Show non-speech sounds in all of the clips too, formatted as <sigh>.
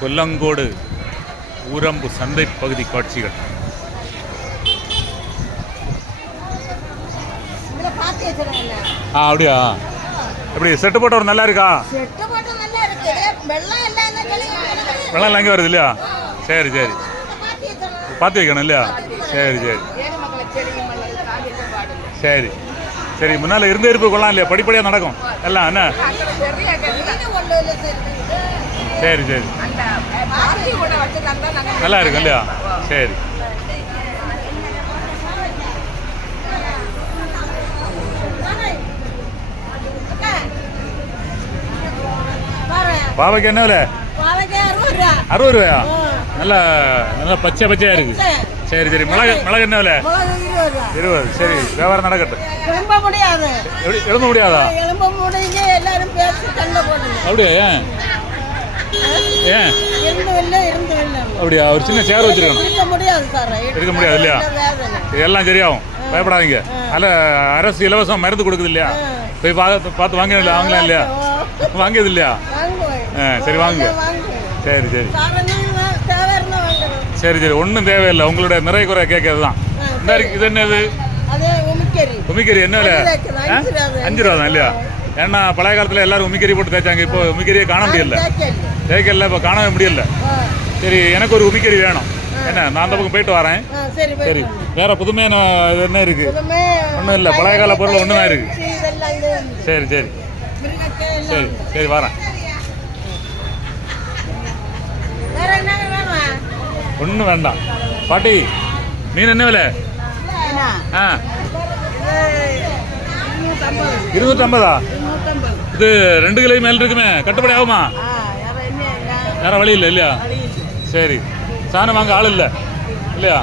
கொல்லங்கோடு ஊரம்பு சந்தை பகுதி காட்சிகள். ஆ அப்படியா? எப்படி செட்டு போட்டவர் நல்லா இருக்கா? செட்டு போட்டு நல்லா இருக்கு. இதுல வெள்ளம் எல்லாம் வருது இல்லையா? சரி சரி. பார்த்து வைக்கணும் இல்லையா? சரி சரி. சரி. சரி முன்னால் இருந்த இருப்பு கொள்ளலாம் இல்லையா? படிப்படியாக நடக்கும். எல்லாம் என்ன? சரி சரி. நல்லா இருக்கும் இல்லையா? சரி. பாவைக்கு என்ன விலை? அறுபது ரூபா அறுபது ரூபாயா? நல்லா நல்லா பச்சை பச்சையா இருக்கு. சரி சரி. மிளகு மிளகு என்ன விலை? இருபது. ரூபா இருபது சரி வியாபாரம் நடக்கட்டும். எழும்ப முடியாது. முடியாதா? எழும்ப முடிஞ்சு எல்லாரும் பேசி அப்படியா ஏன் அப்படியா? ஒரு சின்ன சேர் வச்சிருக்கணும். இருக்க முடியாது இல்லையா? எல்லாம் சரியாகும். பயப்படாதீங்க. அதில் அரசு இலவசம் மருந்து கொடுக்குது இல்லையா? போய் பார்த்து பார்த்து வாங்க வாங்கலாம் இல்லையா? வாங்கியது இல்லையா? சரி வாங்குவேன் சரி சரி. சரி சரி ஒன்றும் தேவையில்லை. உங்களுடைய நிறை குறை கேட்கறது தான். இது என்னது? உமிக்கறி. என்ன. அஞ்சு ரூபா தான் இல்லையா? ஏன்னா பழைய காலத்தில் எல்லாரும் உமிக்கறி போட்டு தேய்ச்சாங்க. இப்போ உமிக்கறியை காண முடியல. தேக்கல் தேய்க்கல இப்போ காணவே முடியல. சரி எனக்கு ஒரு உமிக்கறி வேணும். என்ன நான் அந்த பக்கம் போயிட்டு வரேன். சரி வேற புதுமையான என்ன இருக்கு? ஒன்றும் இல்லை பழைய கால பொருள் ஒன்று தான் இருக்கு. சரி சரி. சரி சரி வரேன். ஒன்றும் வேண்டாம். பாட்டி மீன் என்ன விலை? ஆ. இருநூற்றம்பதா இது ரெண்டு கிலோ மேல் இருக்குமே. கட்டுப்படி ஆகுமா ஆ வேற என்ன இல்லை வேறு வழி இல்லை இல்லையா? சரி. சாணம் வாங்க ஆள் இல்லை இல்லையா?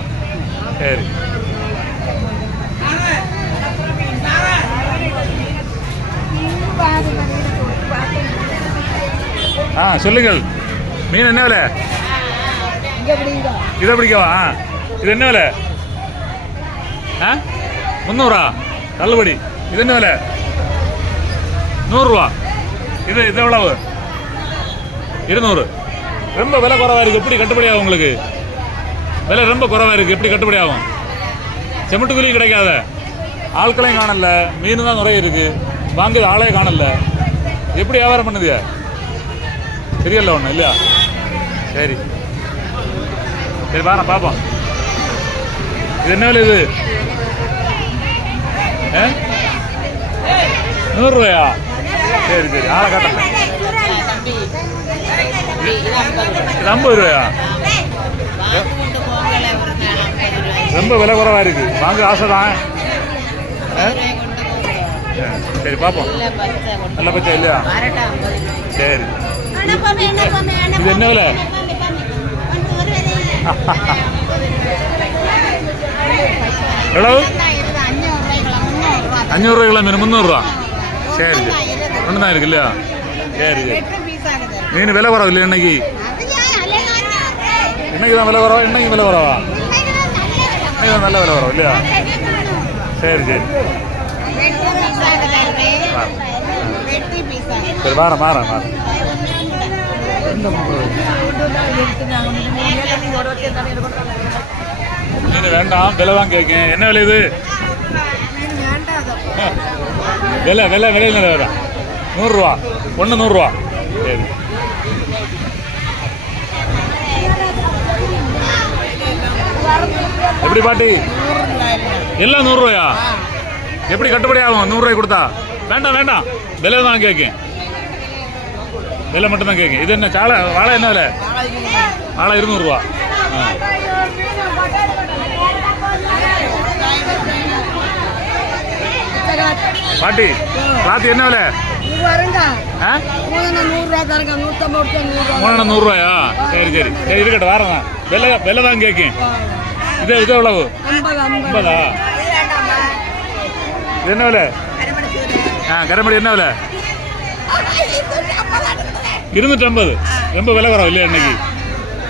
சரி. ஆ சொல்லுங்கள். மீன் என்ன விலை? இதை பிடிக்கவா? ஆ. இது என்ன விலை? ஆ? முந்நூறா? தள்ளுபடி. இது என்ன விலை? நூறுரூவா இது இது எவ்வளவு? இருநூறு. ரொம்ப விலை குறைவாக இருக்குது எப்படி கட்டுப்படி ஆகும் உங்களுக்கு? விலை ரொம்ப குறைவாக இருக்குது எப்படி கட்டுப்படி ஆகும்? செமட்டு குழி கிடைக்காத. ஆட்களையும் காணல. மீன் தான் நிறைய இருக்குது வாங்குது ஆளே காணல. எப்படி வியாபாரம் பண்ணுது? தெரியல ஒன்று இல்லையா? சரி. சரி பாரு பார்ப்போம். இது என்ன விலை இது? நூறுரூவாயா சரி சரி. ஆளை காட்டல இது ஐம்பது ரூபாயா ரொம்ப விலை குறைவா இருக்கு வாங்க ஆசை தான் ஆ? ஆ, சரி பார்ப்போம் நல்ல பச்சை இல்லையா சரி இது என்ன விலை எவ்வளவு அஞ்சூறு கிலோ மீன் முந்நூறுரூவா சரி சரி ஒன்று தான் இருக்கு இல்லையா சரி சரி மீன் விலை குறவு இல்லையா இன்னைக்கு. இன்னைக்கு தான் விலை குறவா? இன்னைக்கு விலை குறவா? இன்னைக்கு தான் நல்ல விலை குறவு இல்லையா? சரி சரி. சரி வாரேன் வாரம் வாரம் மீன் வேண்டாம் விலை தான் கேட்கும் என்ன விலை இது? விலை விலை விலை விலை நூறுரூவா. ஒன்று நூறுரூவா. சரி. எப்படி பாட்டி? எல்லாம் நூறுரூவாயா? எப்படி கட்டுப்படி ஆகும்? நூறுரூவாய் கொடுத்தா? வேண்டாம் வேண்டாம். விலை தான் கேட்கும் விலை மட்டும்தான் கேட்கும் இது என்ன சாலை வாழை என்ன விலை? வாழை இருநூறுவா. பாட்டி கிளாத்து என்ன விலை? மூணு நூறுரூவாயா சரி சரி. சரி இருக்கட்டும் வரேன் நான். விலை தான் கேட்கும் இது இது எவ்வளவு ஐம்பது ஐம்பது ஐம்பதா என்ன விலை ஆ கரைமடி என்ன விலை இருநூற்றம்பது ரொம்ப விலை குறவு இல்லையா இன்னைக்கு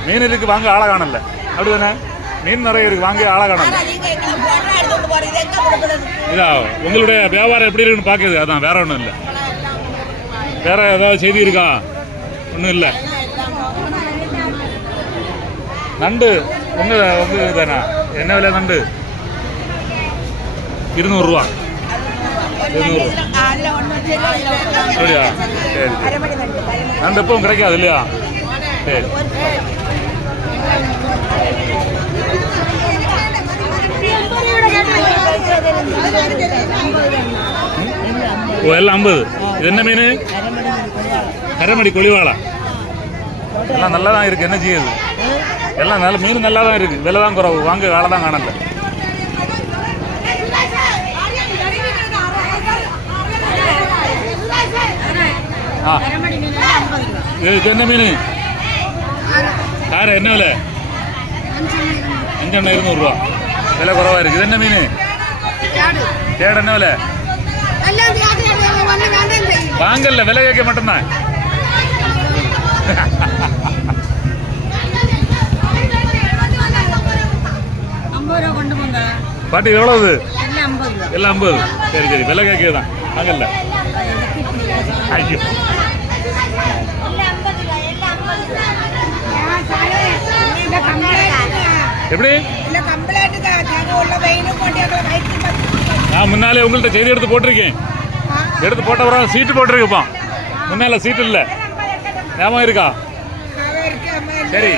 மீன் இருக்கு வாங்க ஆளை காணல அப்படிதானே மீன் நிறைய இருக்கு வாங்க ஆளை காணல இதா உங்களுடைய வியாபாரம் எப்படி இருக்குன்னு பார்க்குது அதான் வேற ஒன்றும் இல்லை வேற ஏதாவது செய்தி இருக்கா ஒன்றும் இல்லை நண்டு உங்க உங்க தானே என்ன விலை நண்டு இருநூறுவா இருநூறு அப்படியா சரி சரி நண்டு எப்பவும் கிடைக்காது இல்லையா சரி ஓ எல்லாம் ஐம்பது இது என்ன மீன் கரமடி கொளிவாளா எல்லாம் நல்லா தான் இருக்கு என்ன செய்யுது எல்லாம் நல்ல மீன் நல்லா தான் இருக்கு. விலை தான் குறவு. வாங்க வேலை தான் காணல. ஆ. இது என்ன மீன்? கார என்ன விலை? அஞ்செண்ணெய் இருநூறுவா விலை குறவா இருக்கு. இது என்ன மீன்? தேட என்ன விலை? வாங்கல விலை கேட்க மட்டும்தான் ஐம்பது ரூபா கொண்டு போங்க பாட்டி இது எவ்வளவு? எல்லாம் ஐம்பது சரி சரி விலை கேட்க தான் வாங்கல ஐயோ. எப்படி? நான் முன்னாலே உங்கள்கிட்ட செய்தி எடுத்து போட்டிருக்கேன். எடுத்து போட்ட பிறகு சீட்டு போட்டிருக்குப்பா. முன்னால சீட்டு இல்லை. ஞாபகம் இருக்கா? சரி.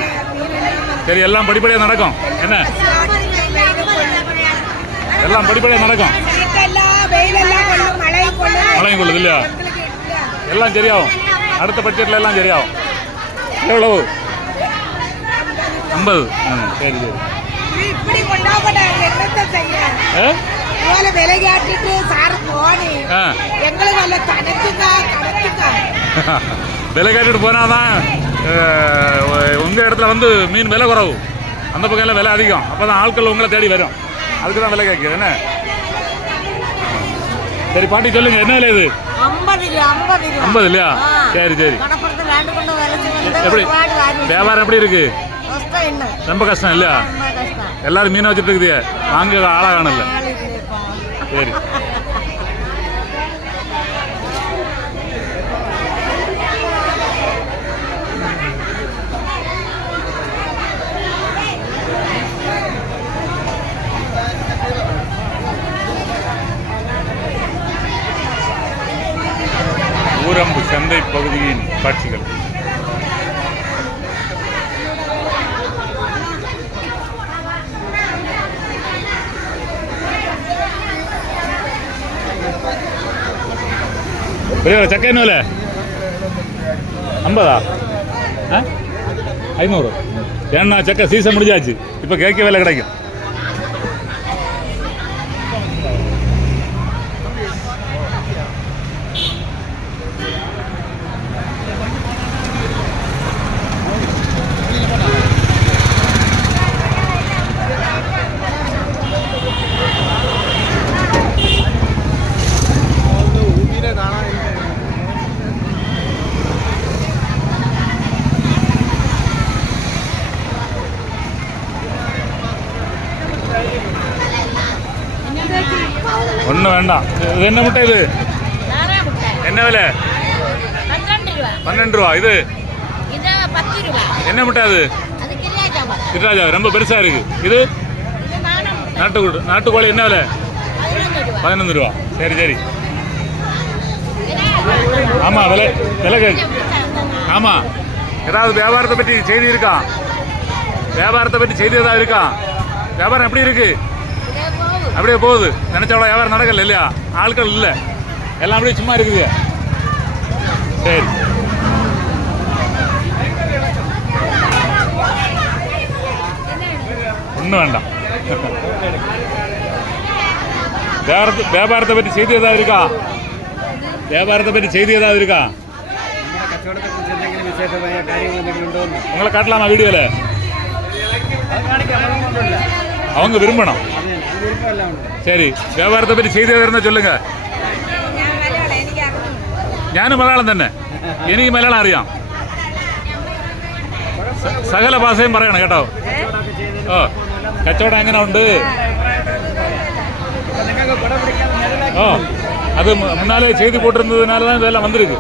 சரி எல்லாம் படிப்படியாக நடக்கும். என்ன? எல்லாம் படிப்படியாக நடக்கும். மழையும் கொள்ளுது இல்லையா? எல்லாம் சரியாகும். அடுத்த பட்ஜெட்டில் எல்லாம் சரியாகும். எவ்வளவு? ஐம்பது. ம் சரி சரி. விலை காட்டிட்டு போனால் தான் உங்கள் இடத்துல வந்து மீன் விலை குறவு. அந்த பக்கம் எல்லாம் விலை அதிகம். அப்போ தான் ஆட்கள் உங்களை தேடி வரும். அதுக்கு தான் விலை கேட்குது என்ன? சரி பாட்டி சொல்லுங்க என்ன விலை இது? ஐம்பது இல்லையா? சரி சரி. எப்படி? வியாபாரம் எப்படி இருக்கு? ரொம்ப கஷ்டம் இல்லையா? எல்லாரும் மீன் வச்சுட்டு இருக்குது? வாங்க ஆளா காணல. சரி ஊரம்பு சந்தை பகுதியின் காட்சிகள். பெரியவர சக்கை என்ன ஐம்பதா? ஐநூறு. ஏன்னா சக்கை சீசன் முடிஞ்சாச்சு. இப்போ கேட்க வேலை கிடைக்கும். இது என்ன முட்டை இது? என்ன விலை? பன்னெண்டு ரூபா. இது? என்ன முட்டை அது? சிட்ராஜா ரொம்ப பெருசா இருக்கு. இது? நாட்டுக்கோழி நாட்டுக்கோழி என்ன விலை? பதினொன்று ரூபா. சரி சரி. ஆமாம் விலை விலை ஆமாம் ஏதாவது வியாபாரத்தை பற்றி செய்தி இருக்கா? வியாபாரத்தை பற்றி செய்தி ஏதாவது இருக்கா? வியாபாரம் எப்படி இருக்கு? அப்படியே போகுது நினைச்சவளோ வியாபாரம் நடக்கல இல்லையா ஆட்கள் இல்லை எல்லாம் அப்படியே சும்மா இருக்குது சரி ஒன்றும் வேண்டாம் வியாபாரத்தை வியாபாரத்தை பற்றி செய்தி ஏதாவது இருக்கா വ്യാപാരത്തെ പറ്റി ചെയ്തി ഏതാ இருக்கா നമ്മുടെ കച്ചവടത്തെക്കുറിച്ച് എന്തെങ്കിലും വിശേഷമായ കാര്യങ്ങൾ എന്തെങ്കിലും ഉണ്ടോ എന്ന് உங்களை காட்டலாமா வீடியோவில் അത് കാണിക്കാം അതൊന്നുമില്ല அவங்க விரும்பணும் ശരി വ്യാപാരത്തെ പറ്റി ചെയ്തു തരുന്ന ചൊല്ലുങ്ക ഞാനും മലയാളം തന്നെ എനിക്ക് മലയാളം അറിയാം സകല ഭാഷയും പറയണം കേട്ടോ ഓ കച്ചവടം എങ്ങനെ ഉണ്ട് ഓ അത് മുന്നാലെ ചെയ്തു போட்டிருந்ததுனால தான் இதெல்லாம் வந்திருக்கு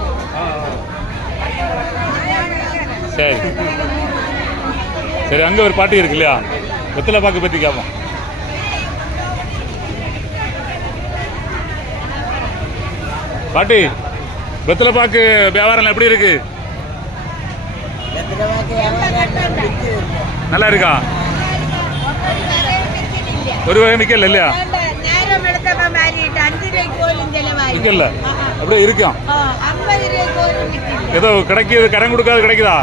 சரி சரி அங்கே ஒரு பாட்டி இருக்கு இல்லையா வெத்தலை பாக்கு பற்றி கேட்போம் பாட்டி வெத்தலை பாக்கு வியாபாரம் எப்படி இருக்கு நல்லா இருக்கா ஒரு வகை நிக்கல இல்லையா நிக்கல அப்படியே இருக்கும் ஏதோ கிடைக்கிது கடன் கொடுக்காது கிடைக்குதா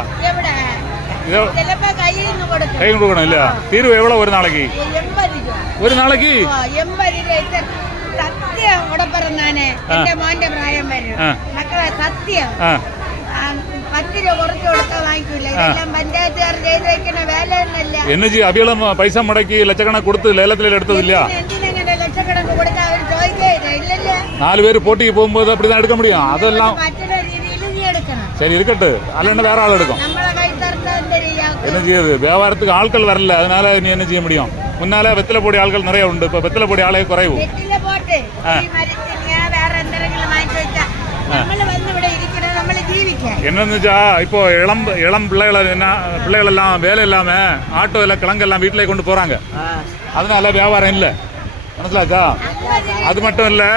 கை கொடுக்கணும் இல்லையா தீர்வு எவ்வளவு ஒரு நாளைக்கு ஒரு நாளைக்கு സത്യം ഇവിടെ പറഞ്ഞാണ് എന്റെ മോന്റെ പ്രായം വരും ആ. മക്കളെ സത്യം ஆ ആ, പത്ത് രൂപ കുറച്ച് കൊടുക്കാൻ വാങ്ങിക്കൂല ഇതെല്ലാം പഞ്ചായത്തുകാർ ചെയ്ത് വെക്കുന്ന വേല തന്നെയല്ല என்னஜி அபியலம் பைசா முடக்கி லட்சக்கணக்கு கொடுத்து லேலத்தில் எடுத்தது இல்லையா എന്തിനെങ്ങനെ ലക്ഷക്കണക്ക് കൊടുക്കാൻ അവർ ചോദിക്കരുത് ഇല്ലല്ലേ நாலு பேர் போட்டிக்கு போகும்போது அப்படிதான் எடுக்க முடியும் அதெல்லாம் മറ്റൊരു രീതിയിൽ നീ എടുക്കണം சரி இருக்கட்டு அல்ல வேற ஆள் எடுக்கும் നമ്മളെ കൈ തർക്കം ശരിയാക്കും என்ன செய்யுது வியாபாரத்துக்கு ஆட்கள் வரல அதனால நீ என்ன செய்ய முடியும் முன்னால வெத்தலை பொடி ஆட்கள் நிறைய உண்டு இப்ப வெத்தலை பொடி ஆளே குறைவு വെറ്റില പോട്ട് ആ. ഈ മരത്തിന് വേറെ എന്തെങ്കിലും വാങ്ങിച്ചു വെച്ചാ നമ്മള് വന്ന് ഇവിടെ ഇരിക്കണം നമ്മള് ജീവിക്കാൻ என்னன்னு வச்சா இப்போ இளம் இளம் பிள்ளைகள் என்ன பிள்ளைகள் எல்லாம் வேலை இல்லாம ஆட்டோவில் கிழங்கெல்லாம் வீட்டிலே கொண்டு போறாங்க அதனால வியாபாரம் இல்லை மனசிலாச்சா அது மட்டும் இல்லை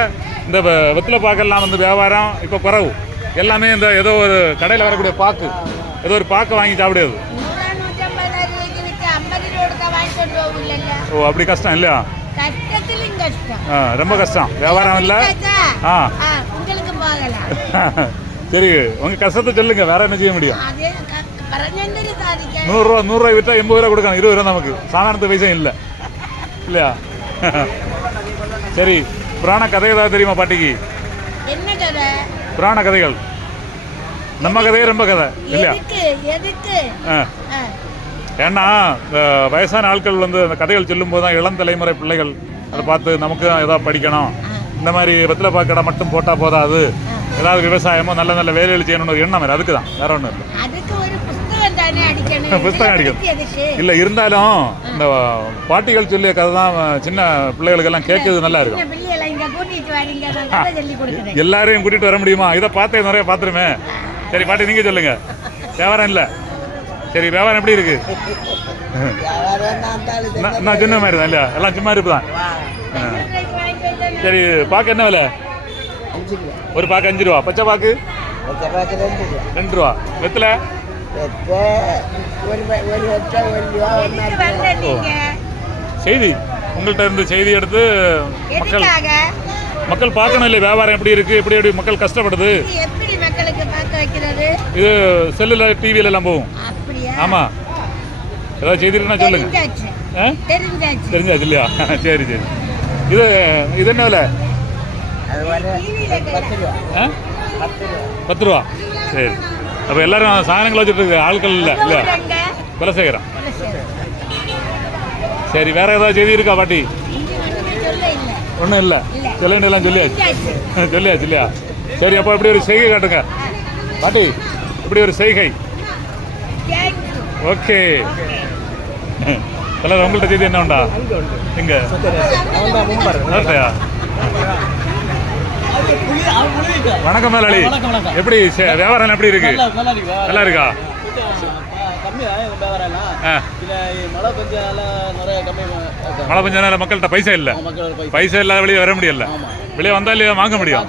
இந்த வெ- வெத்தலை பாக்கெல்லாம் வந்து வியாபாரம் இப்போ குறவு எல்லாமே இந்த ஏதோ ஒரு கடையில் வரக்கூடிய பாக்கு ஏதோ ஒரு பாக்கை வாங்கி சாப்பிடுது നൂറാ നൂറ്റമ്പതായിരം രൂപയ്ക്ക് വിറ്റ് അമ്പത് രൂപ കൊടുക്കാൻ വാങ്ങിച്ചോണ്ട് പോകില്ലല്ലോ ஓ அப்படி கஷ்டம் இல்லையா கஷ்டத்திலும் ரொம்ப கஷ்டம். வியாபாரம் இல்லை? ஆ. <laughs> சரி உங்க கஷ்டத்தை சொல்லுங்க. வேற என்ன செய்ய முடியும்? நூறுரூவா நூறுரூவா விட்டா எண்பது ரூபா கொடுக்கணும். இருபது ரூபா நமக்கு. சாதாரணத்து பைசா இல்லை. இல்லையா? <laughs> சரி புராண கதை ஏதாவது தெரியுமா பாட்டிக்கு? புராண கதைகள். நம்ம கதையே ரொம்ப கதை. இல்லையா? ஏன்னா இந்த வயசான ஆட்கள் வந்து அந்த கதைகள் சொல்லும்போது தான் இளம் தலைமுறை பிள்ளைகள் அதை பார்த்து நமக்கு ஏதாவது படிக்கணும். இந்த மாதிரி வெத்தலை பாக்கடை மட்டும் போட்டால் போதாது. ஏதாவது விவசாயமோ நல்ல நல்ல வேலைகள் செய்யணும்னு ஒரு எண்ணம் அதுக்கு தான் வேற ஒன்றும் இல்லை. புஸ்தகம் அடிக்கணும். <laughs> இல்லை இருந்தாலும் இந்த பாட்டிகள் சொல்லிய கதை தான் சின்ன பிள்ளைகளுக்கெல்லாம் கேட்கறது நல்லா இருக்கும். எல்லாரையும் கூட்டிட்டு வர முடியுமா? இதை பார்த்தே நிறைய பார்த்துருமே. சரி பாட்டி நீங்க சொல்லுங்க. வியாபாரம் இல்லை. சரி வியாபாரம் எப்படி இருக்கு? நான் சொன்ன மாதிரி தான் இல்லையா? எல்லாம் சும்மா. வாங்கிட்டு வந்தா சரி பாக்கு என்ன விலை? ஒரு பாக்கு அஞ்சு ரூபா. பச்சை பாக்கு? ரெண்டு ரூபா. வெத்தலை? செய்தி. உங்கள்கிட்ட இருந்து செய்தி எடுத்து மக்கள் மக்கள் பார்க்கணும் இல்லை வியாபாரம் எப்படி இருக்கு? எப்படி எப்படி மக்கள் கஷ்டப்படுது? இது செல்லுல டிவியில எல்லாம் போகும். அப்படியா ஆமா. ஏதாவது செய்தி இருக்குன்னா சொல்லுங்க. தெரிஞ்சாச்சு. இல்லையா? <laughs> சரி சரி. இது இது என்ன விலை? பத்து ரூபா. சரி. அப்போ எல்லாரும் சாதனங்கள் வச்சுட்டு இருக்கு ஆட்கள் இல்லை இல்லையா எங்க குலசேகரம். சரி வேற ஏதாவது செய்தி இருக்கா பாட்டி? இங்க ஒண்ணுமே சொல்ல இல்ல. ஒன்றும் இல்லை. இல்ல. சொல்ல வேண்டியதெல்லாம் சொல்லியாச்சு. சொல்லியாச்சு <laughs> இல்லையா? சரி அப்போ இப்படி ஒரு செய்கை காட்டுங்க. பாட்டி இப்படி ஒரு செய்கை. ஓகே. தலைவர் உங்கள்கிட்ட செய்தி என்ன உண்டா? எங்க? வணக்கம் முதலாளி எப்படி வியாபாரம் எப்படி இருக்கு? நல்லா இருக்கா மழை பெஞ்சனால மக்கள்கிட்ட பைசா இல்லை. பைசா இல்லாத வெளியே வர முடியல. வெளியே வந்தா இல்லையா வாங்க முடியும்?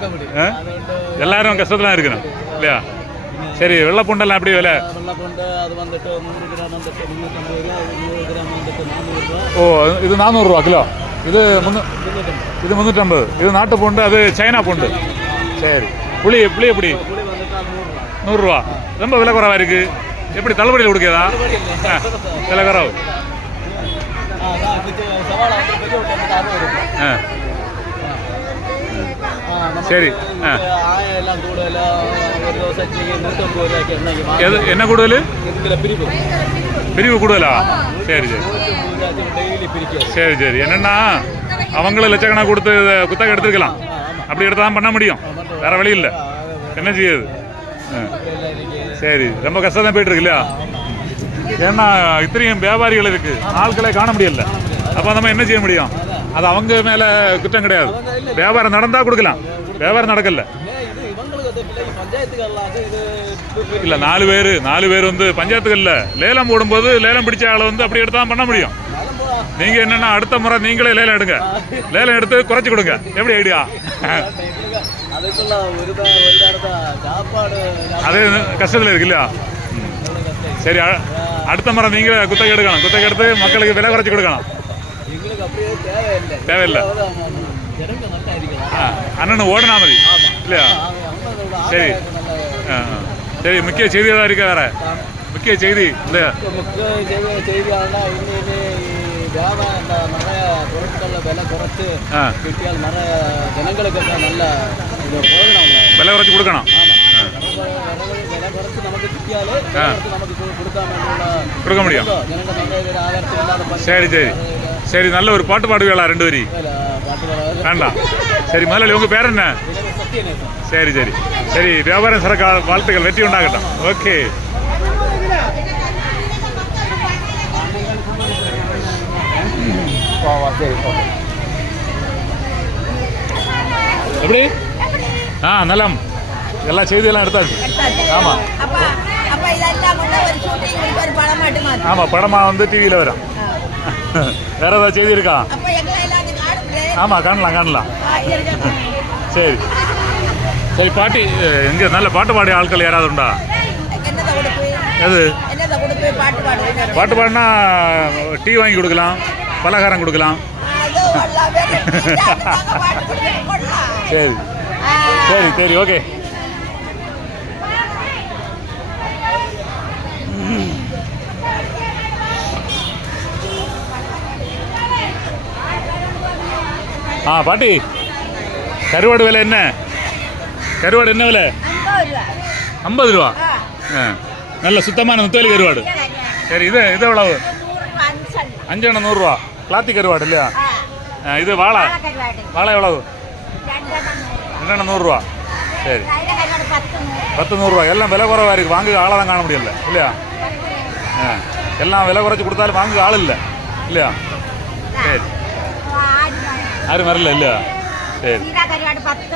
எல்லாரும் கஷ்டத்துல இருக்கிறோம் இல்லையா? சரி வெள்ளை பூண்டெல்லாம் எப்படி விலை? வெள்ளை பூண்டு அது வந்துட்டு நூறு கிராம் வந்துட்டு முந்நூற்றம்பது ரூபா நூறு கிராம் வந்துட்டு நானூறு ரூபா. ஓ இது நானூறுரூவா கிலோ? இது முன்னூ இது முந்நூற்றம்பது. இது நாட்டு பூண்டு அது சைனா பூண்டு? சரி. புளி புளி எப்படி? நூறுரூவா ரொம்ப விலை குறைவா இருக்கு? எப்படி தள்ளுபடியில் கொடுக்குதா விலை குறவு. ஆ. வாங்க என்ன கூடுதல் பிரிவு. கூடுதலா சரி சரி. சரி சரி. என்னன்னா அவங்களும் லட்சக்கணக்கு கொடுத்து குத்தகை எடுத்துக்கலாம் அப்படி எடுத்து தான் பண்ண முடியும். வேற வழி இல்லை. என்ன செய்யுது. சரி ரொம்ப கஷ்டம் தான் போயிட்டு இருக்கு இல்லையா ஏன்னா இத்தனையும் வியாபாரிகள் இருக்கு. ஆட்களை காண முடியல. அப்போ நம்ம என்ன செய்ய முடியும்? அது அவங்க மேல குற்றம் கிடையாது. வியாபாரம் நடந்தா கொடுக்கலாம். வியாபாரம் நடக்கல. இல்ல நாலு பேர் நாலு பேர் வந்து பஞ்சாயத்துகள்ல லேலம் போடும்போது லேலம் பிடிச்ச ஆளை வந்து அப்படி எடுத்தா பண்ண முடியும். நலம் போடா. நீங்க என்னன்னா அடுத்த முறை நீங்களே லேலம் எடுங்க. லேலம் எடுத்து குறைச்சு கொடுங்க. எப்படி ஐடியா அது கஷ்டத்துல இருக்கு இல்லையா? சரி அடுத்த முறை நீங்களே குத்தகை எடுக்கணும் குத்தகை எடுத்து மக்களுக்கு விலை குறைச்சு கொடுக்கணும் தேவையில்லை. அண்ணன் ஓடனா மதி இல்லையா? சரி. சரி முக்கிய செய்தி ஏதாவது இருக்கா வேற? முக்கிய செய்தி இந்த முக்கிய செய்தி செய்தியாளர்னா இன்னைக்கு வியாபாரம் இந்த நிறைய பொருட்களில் விலை குறைச்சு கிட்டியால் நிறைய ஜனங்களுக்கு நல்ல இது பிரயோஜனம் விலை குறைச்சு கொடுக்கணும். விலை குறைச்சு நமக்கு கிட்டியால் நமக்கு கொடு- கொடுக்காம உள்ள கொடுக்க முடியும். சரி சரி. சரி நல்ல ஒரு பாட்டு பாடுவீங்களா ரெண்டு வரி? வேண்டாம். சரி முதலாளி உங்க பேர் என்ன? சரி சரி. சரி வியாபாரம் சிறக்க வாழ்த்துக்கள் வெற்றி உண்டாகட்டும். ஓகே. எப்படி? ஆ நலம். எல்லா செய்தியெல்லாம் எடுத்தாச்சு. ஆமா. அப்ப அப்ப இதெல்லாம் கூட ஒரு ஷூட்டிங் ஒரு படமாட்டு மாத்து. ஆமா படமா வந்து டிவியில வரும். <laughs> வேற ஏதாவது செய்தி இருக்கா? அப்ப எங்களை எல்லாம் அதுக்கு ஆடுது ஆமா காணலாம் காணலாம். சரி. சரி பாட்டி எங்க நல்ல பாட்டு பாடிய ஆட்கள் யாராவது உண்டா? எது? பாட்டு பாடினா டீ வாங்கி கொடுக்கலாம் பலகாரம் கொடுக்கலாம். சரி. சரி சரி ஓகே. ஆ பாட்டி. கருவாடு விலை என்ன? கருவாடு என்ன விலை? ஐம்பது ரூபா. ஆ. நல்ல சுத்தமான முத்தோலி கருவாடு. சரி இது இது எவ்வளவு? அஞ்சு ரூபா நூறுரூவா. கிளாத்தி கருவாடு இல்லையா? இது வாழை. வாழை எவ்வளவு? ரெண்டெண்ணம் நூறுரூவா. சரி. பத்து நூறுரூவா. எல்லாம் விலை குறைவாக இருக்குது வாங்க ஆளை தான் காண முடியல இல்லையா? ஆ எல்லாம் விலை குறைச்சி கொடுத்தாலும் வாங்க ஆள் இல்லை இல்லையா? ஆடி வாங்கி. யாரும் வரல இல்லையா சரி சீரா கருவாடு பத்து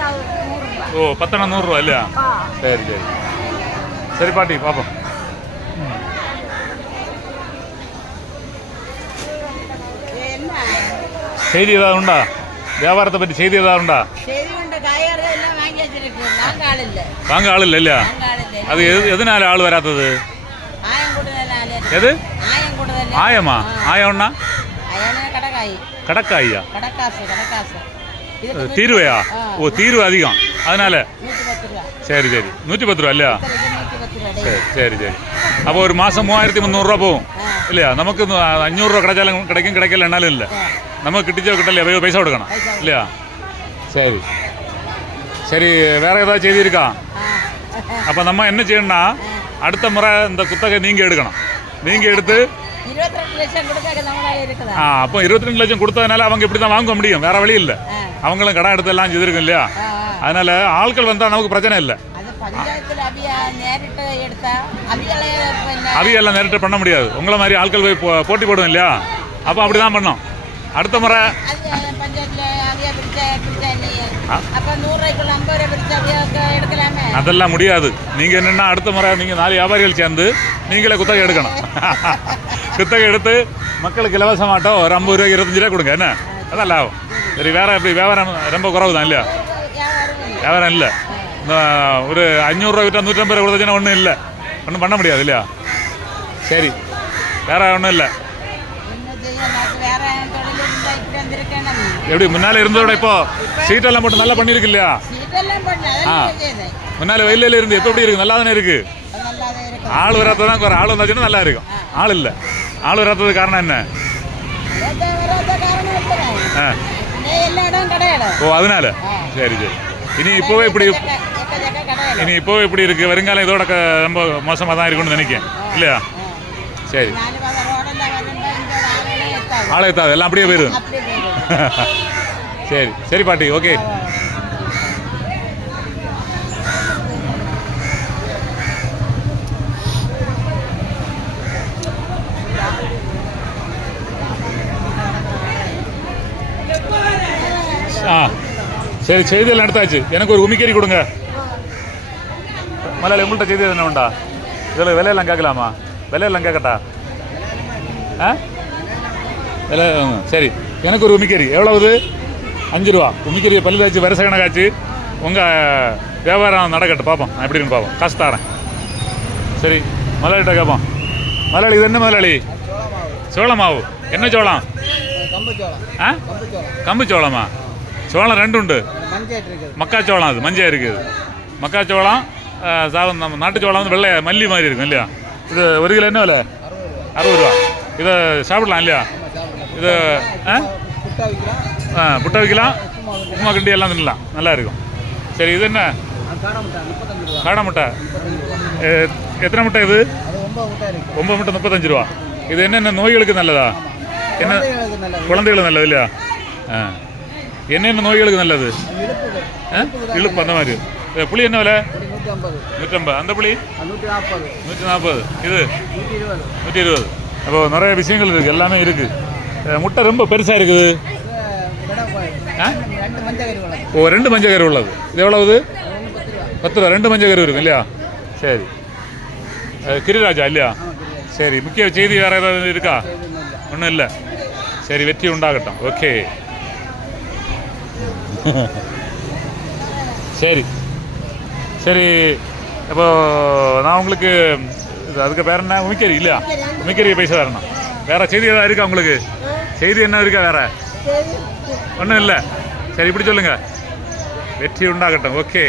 நூறு ரூபா. ஓ பத்தெண்ணம் நூறுரூவா இல்லையா ஆ. சரி சரி சரி பாட்டி பார்ப்போம் என்ன செய்தி ஏதாவது உண்டா வியாபாரத்தை பற்றி செய்தி ஏதாவது உண்டா சரி கொண்ட காயாரு எல்லாம் வாங்கி வச்சிருக்கு நாங்க ஆள் இல்ல வாங்க ஆள் இல்லை இல்லையா நாங்க ஆள் இல்ல அது எது எதனால ஆள் வராதது ஆயம் கூடுதல் ஆள் இருக்கு. எது ஆயம் கூடுதல் ஆயமா ஆயம்னா ஆயம் கடகாய் கடக்காய்யா கடக்காசு. கடக்காசு தீர்வையா? ஓ தீர்வு அதிகம். அதனால? சரி சரி. நூற்றி பத்து ரூபா இல்லையா? சரி சரி சரி. அப்போ ஒரு மாதம் மூவாயிரத்தி முந்நூறுரூவா போகும் இல்லையா? நமக்கு அஞ்சூறுரூவா கிடைச்சாலும் கிடைக்கும் கிடைக்கலனாலும் இல்லை. நமக்கு கிட்டிச்சோ கிட்டலையா பைசா கொடுக்கணும் இல்லையா? சரி. சரி வேற ஏதாவது செய்தி இருக்கா? அப்போ நம்ம என்ன செய்யணும்னா அடுத்த முறை இந்த குத்தகை நீங்கள் எடுக்கணும். நீங்கள் எடுத்து ஆ அப்போ இருபத்தி ரெண்டு லட்சம் கொடுத்ததுனால அவங்க இப்படி தான் வாங்க முடியும். வேற வழி இல்லை. அவங்களும் கடன் எடுத்து எல்லாம் செய்திருக்கும் இல்லையா? அதனால ஆட்கள் வந்தால் நமக்கு பிரச்சனை இல்லை. அவியெல்லாம் நேரிட்ட பண்ண முடியாது. உங்களை மாதிரி ஆட்கள் போய் போட்டி போடுவோம் இல்லையா? அப்போ அப்படி தான் பண்ணோம். அடுத்த முறை. அதெல்லாம் முடியாது. நீங்கள் என்னென்னா அடுத்த முறை நீங்கள் நாலு வியாபாரிகள் சேர்ந்து நீங்களே குத்தகை எடுக்கணும். <laughs> குத்தகை எடுத்து மக்களுக்கு இலவசமாட்டோ ஒரு ஐம்பது ரூபாய் இருபத்தஞ்சு ரூபா கொடுங்க என்ன? அதான் லாபம். சரி வேறு எப்படி வியாபாரம் ரொம்ப குறவு தான் இல்லையா? வியாபாரம் இல்லை. இந்த ஒரு அஞ்சூறுரூவா விட்டு நூற்றம்பது ரூபா கொடுத்தச்சுன்னா ஒன்றும் இல்லை. ஒன்றும் பண்ண முடியாது இல்லையா? சரி வேற ஒன்றும் இல்லை. எப்படி முன்னால இருந்ததோட இப்போ சீட்டெல்லாம் போட்டு நல்லா பண்ணியிருக்கு இல்லையா? ஆ. முன்னாலே முன்னால வெயிலில் இருந்து எப்போ எப்படி இருக்கு? நல்லா தானே இருக்கு? ஆள் வராதான் குறை. ஆள் வந்தாச்சுன்னா நல்லா இருக்கும். ஆள் இல்லை. ஆள் வராதது காரணம் என்ன ஆ ஓ அதனால சரி சரி இனி இப்போவே இப்படி இனி இப்போவே இப்படி இருக்கு வருங்காலம் இதோட ரொம்ப மோசமாக தான் இருக்கும்னு நினைக்கிறேன் இல்லையா சரி நாலு எத்தாது ஆளை எத்தாது எல்லாம் அப்படியே போயிடும் போயிடும் சரி சரி பாட்டி ஓகே ஆ சரி செய்தியெல்லாம் எடுத்தாச்சு. எனக்கு ஒரு உமிக்கறி கொடுங்க. முதலாளி உங்கள்கிட்ட செய்தி என்ன உண்டா? இதில் விலையெல்லாம் கேட்கலாமா? விலையெல்லாம் கேட்கட்டா? ஆ? விலை சரி. எனக்கு ஒரு உமிக்கறி எவ்வளவுது? அஞ்சு ரூபா. உமிக்கறியை பல்லு வச்சு வருஷ கணக்காச்சு உங்கள் வியாபாரம் நடக்கட்டும். பார்ப்போம் நான் எப்படின்னு பார்ப்போம் காசு தரேன். சரி முதலாளிகிட்ட கேட்போம். முதலாளி இது என்ன முதலாளி சோள மாவு என்ன சோளம். ஆ? கம்பு சோளமா? சோளம் ரெண்டு உண்டு. மக்காச்சோளம் அது மஞ்சள் இருக்குது. மக்காச்சோளம் சாதம் நம்ம நாட்டு சோளம் வந்து வெள்ளை மல்லி மாதிரி இருக்கும் இல்லையா? இது ஒரு கிலோ என்ன விலை? அறுபது ரூபா. இதை சாப்பிடலாம் இல்லையா? இது ஆ? புட்டா வைக்கலாம் உப்புமா கிண்டி எல்லாம் தின்னலாம். நல்லா இருக்கும். சரி இது என்ன? காடை முட்டை. எத்தனை முட்டை இது? ஒம்பது முட்டை முப்பத்தஞ்சு ரூபா. இது என்னென்ன நோய்களுக்கு நல்லதா? என்ன? குழந்தைகளுக்கு நல்லது இல்லையா? ஆ. என்னென்ன நோய்களுக்கு நல்லது? இழுப்பு. அந்த மாதிரி. புளி என்ன விலை? நூற்றம்பது. அந்த புளி? நூற்றி நாற்பது இது? நூற்றி இருபது அப்போ நிறைய விஷயங்கள் இருக்குது எல்லாமே இருக்குது முட்டை ரொம்ப பெருசாக இருக்குது. ஓ ரெண்டு மஞ்சள் கரு உள்ளது. இது எவ்வளவு பத்து ரூபா. ரெண்டு மஞ்சள் கரு இருக்கும் இல்லையா? சரி. கிரிராஜா இல்லையா? சரி முக்கிய செய்தி வேறு ஏதாவது இருக்கா? ஒன்றும் இல்லை. சரி வெற்றி உண்டாகட்டும். ஓகே. <laughs> சரி. சரி இப்போ நான் உங்களுக்கு இது அதுக்கு பேர் என்ன? உமிக்கறி இல்லையா? உமிக்கறி பைசா தரணும் வேற செய்தி ஏதாவது இருக்கா உங்களுக்கு? செய்தி என்ன இருக்கா வேற? ஒன்றும் இல்லை. சரி இப்படி சொல்லுங்க. வெற்றி உண்டாகட்டும். ஓகே.